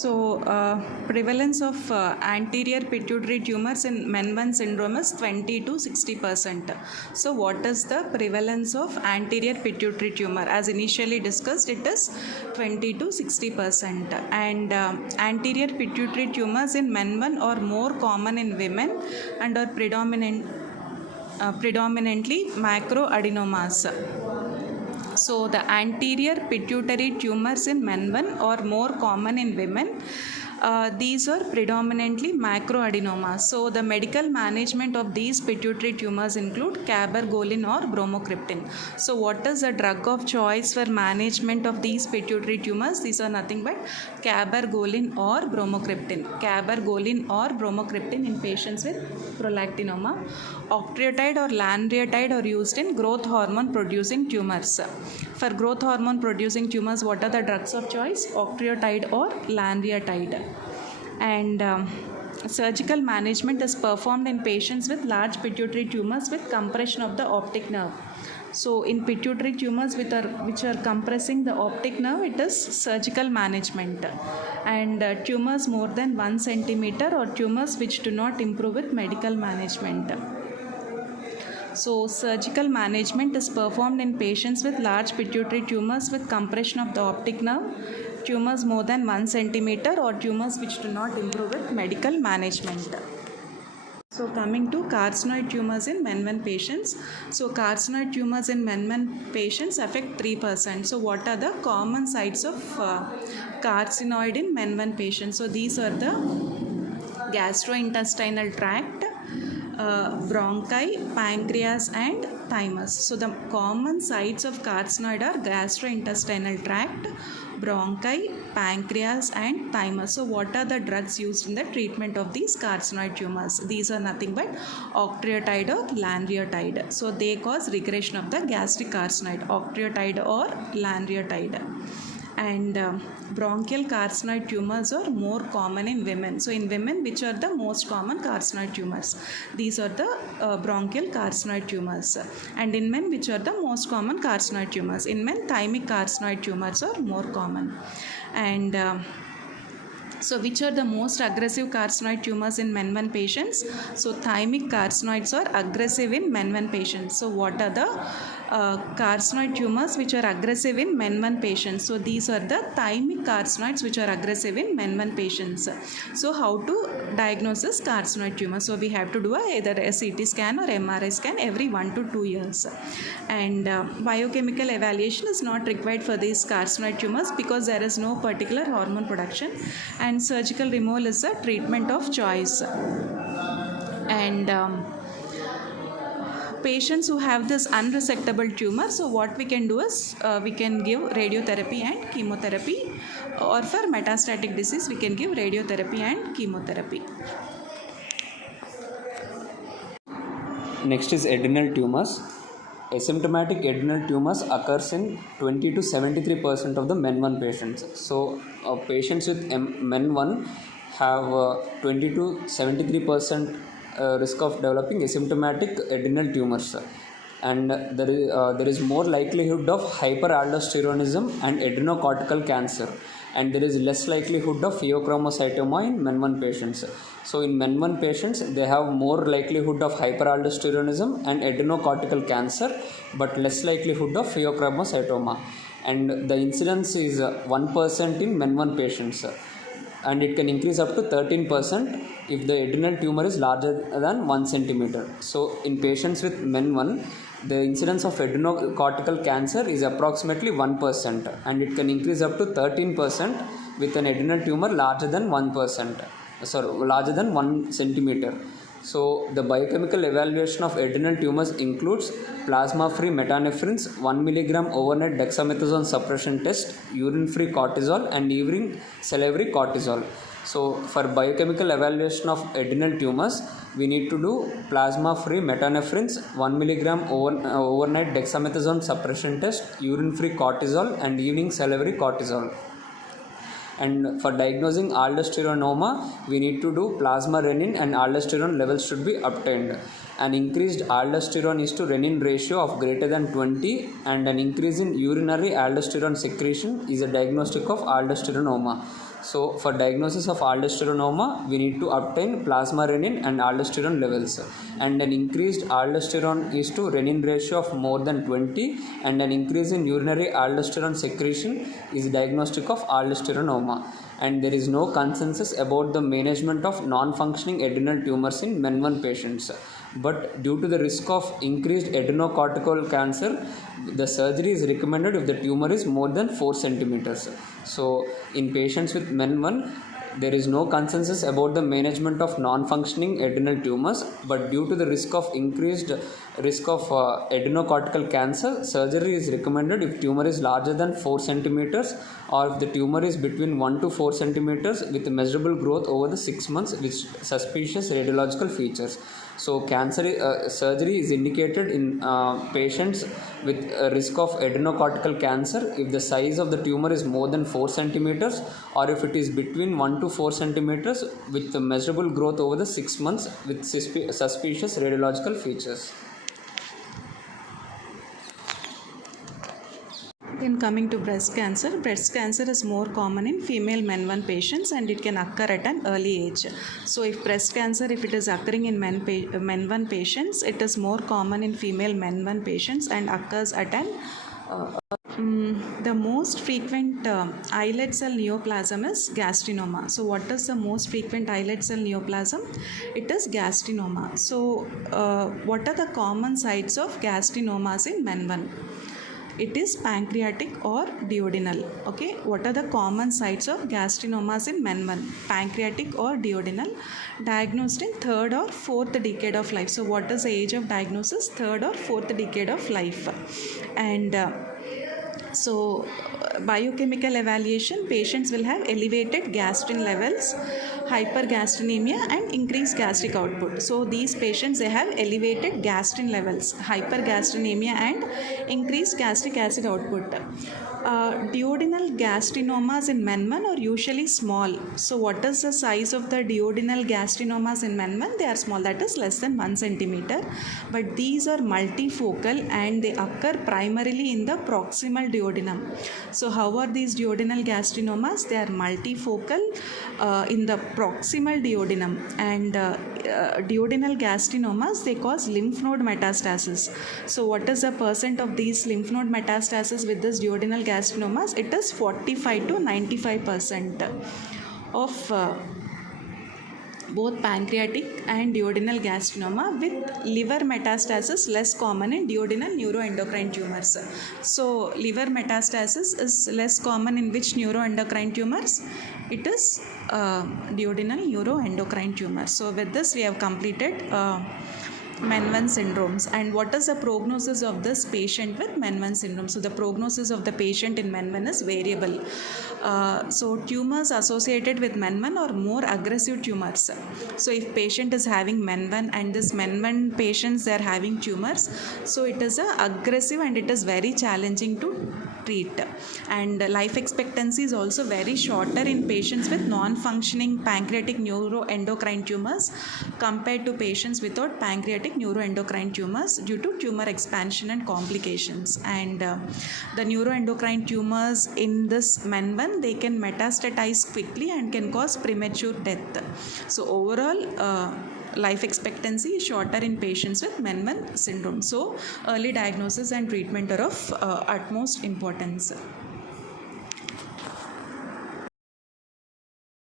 Prevalence of anterior pituitary tumors in MEN-1 syndrome is 20 to 60%. So, what is the prevalence of anterior pituitary tumor? As initially discussed, it is 20 to 60%. And anterior pituitary tumors in MEN-1 are more common in women and are predominantly macroadenomas. So the anterior pituitary tumors in MEN-1 are more common in women. These are predominantly macroadenomas. So the medical management of these pituitary tumors include cabergoline or bromocriptine. So what is the drug of choice for management of these pituitary tumors? These are nothing but cabergoline or bromocriptine. Cabergoline or bromocriptine in patients with prolactinoma. Octreotide or lanreotide are used in growth hormone producing tumors. For growth hormone producing tumors, what are the drugs of choice? Octreotide or lanreotide. And surgical management is performed in patients with large pituitary tumors with compression of the optic nerve. So in pituitary tumors which are compressing the optic nerve, it is surgical management. And tumors more than 1 centimeter or tumors which do not improve with medical management. So surgical management is performed in patients with large pituitary tumors with compression of the optic nerve, tumors more than 1 centimeter or tumors which do not improve with medical management. So coming to carcinoid tumors in MEN-1 patients. So carcinoid tumors in MEN-1 patients affect 3%. So what are the common sites of carcinoid in MEN-1 patients? So these are the gastrointestinal tract, bronchi, pancreas and thymus. So the common sites of carcinoid are gastrointestinal tract, bronchi, pancreas and thymus. So what are the drugs used in the treatment of these carcinoid tumors? These are nothing but octreotide or lanreotide. So they cause regression of the gastric carcinoid, octreotide or lanreotide. And bronchial carcinoid tumors are more common in women. So in women, which are the most common carcinoid tumors? These are the bronchial carcinoid tumors. And in men, which are the most common carcinoid tumors? In men, thymic carcinoid tumors are more common. And so which are the most aggressive carcinoid tumors in MEN-1 patients? So thymic carcinoids are aggressive in MEN-1 patients. So what are the carcinoid tumors which are aggressive in MEN-1 patients? So these are the thymic carcinoids which are aggressive in MEN-1 patients. So how to diagnose this carcinoid tumor? So we have to do either a CT scan or MRI scan every 1 to 2 years. And biochemical evaluation is not required for these carcinoid tumors because there is no particular hormone production. And surgical removal is a treatment of choice. And patients who have this unresectable tumor, so what we can do is we can give radiotherapy and chemotherapy, or for metastatic disease we can give radiotherapy and chemotherapy. Next is adrenal tumors. Asymptomatic adrenal tumors occurs in 20 to 73% of the MEN-1 patients. So patients with MEN-1 have 20 to 73% risk of developing asymptomatic adrenal tumors, and there is more likelihood of hyperaldosteronism and adrenocortical cancer, and there is less likelihood of pheochromocytoma in MEN-1 patients. So in MEN-1 patients, they have more likelihood of hyperaldosteronism and adrenocortical cancer, but less likelihood of pheochromocytoma. And the incidence is 1% in MEN-1 patients, and it can increase up to 13% if the adrenal tumor is larger than 1 centimeter. So in patients with MEN-1, the incidence of adrenocortical cancer is approximately 1%, and it can increase up to 13% with an adrenal tumor larger than 1 centimeter. So the biochemical evaluation of adrenal tumors includes plasma-free metanephrines, 1 mg overnight dexamethasone suppression test, urine-free cortisol and evening salivary cortisol. So for biochemical evaluation of adrenal tumors, we need to do plasma-free metanephrines, 1 mg overnight dexamethasone suppression test, urine-free cortisol and evening salivary cortisol. And for diagnosing aldosteronoma, we need to do plasma renin, and aldosterone levels should be obtained. An increased aldosterone is to renin ratio of greater than 20, and an increase in urinary aldosterone secretion is a diagnostic of aldosteronoma. So for diagnosis of aldosteronoma, we need to obtain plasma renin and aldosterone levels. And an increased aldosterone is to renin ratio of more than 20, and an increase in urinary aldosterone secretion is diagnostic of aldosteronoma. And there is no consensus about the management of non-functioning adrenal tumors in MEN-1 patients. But due to the risk of increased adrenocortical cancer, the surgery is recommended if the tumor is more than 4 centimeters. So in patients with MEN-1, there is no consensus about the management of non-functioning adrenal tumors, but due to the increased risk of adrenocortical cancer, surgery is recommended if tumor is larger than 4 centimeters, or if the tumor is between 1 to 4 centimeters with measurable growth over the 6 months with suspicious radiological features. So cancer surgery is indicated in patients with a risk of adrenocortical cancer if the size of the tumor is more than 4 centimeters, or if it is between 1 to 4 centimeters with the measurable growth over the 6 months with suspicious radiological features. In coming to breast cancer is more common in female MEN-1 patients, and it can occur at an early age. So if breast cancer, if it is occurring in MEN-1 patients, it is more common in female MEN-1 patients and occurs at an the most frequent islet cell neoplasm is gastinoma. So what is the most frequent islet cell neoplasm? It is gastinoma. So what are the common sites of gastinomas in MEN-1? It is pancreatic or duodenal. Okay, what are the common sites of gastinomas in MEN-1? Pancreatic or duodenal, diagnosed in 3rd or 4th decade of life. So what is the age of diagnosis? 3rd or 4th decade of life. And so biochemical evaluation, patients will have elevated gastrin levels, hypergastrinemia and increased gastric output. So these patients, they have elevated gastrin levels, hypergastrinemia and increased gastric acid output. Duodenal gastrinomas in MEN-1 are usually small. So what is the size of the duodenal gastrinomas in MEN-1? They are small, that is less than 1 centimeter. But these are multifocal and they occur primarily in the proximal duodenum. So how are these duodenal gastrinomas? They are multifocal in the proximal duodenum, and duodenal gastrinomas, they cause lymph node metastasis. So what is the percent of these lymph node metastasis with this duodenal gastrinomas? It is 45 to 95% of both pancreatic and duodenal gastrinoma, with liver metastasis less common in duodenal neuroendocrine tumors. So liver metastasis is less common in which neuroendocrine tumors? It is duodenal neuroendocrine tumors. So with this we have completed MEN-1 syndromes. And what is the prognosis of this patient with MEN-1 syndrome? So the prognosis of the patient in MEN-1 is variable. So tumors associated with MEN-1 are more aggressive tumors. So if patient is having MEN-1 and this MEN-1 patients, they are having tumors, so it is aggressive and it is very challenging to treat. And life expectancy is also very shorter in patients with non-functioning pancreatic neuroendocrine tumors compared to patients without pancreatic neuroendocrine tumors due to tumor expansion and complications. And the neuroendocrine tumors in this MEN-1, they can metastatize quickly and can cause premature death. So overall, life expectancy is shorter in patients with MEN-1 syndrome. So early diagnosis and treatment are of utmost importance.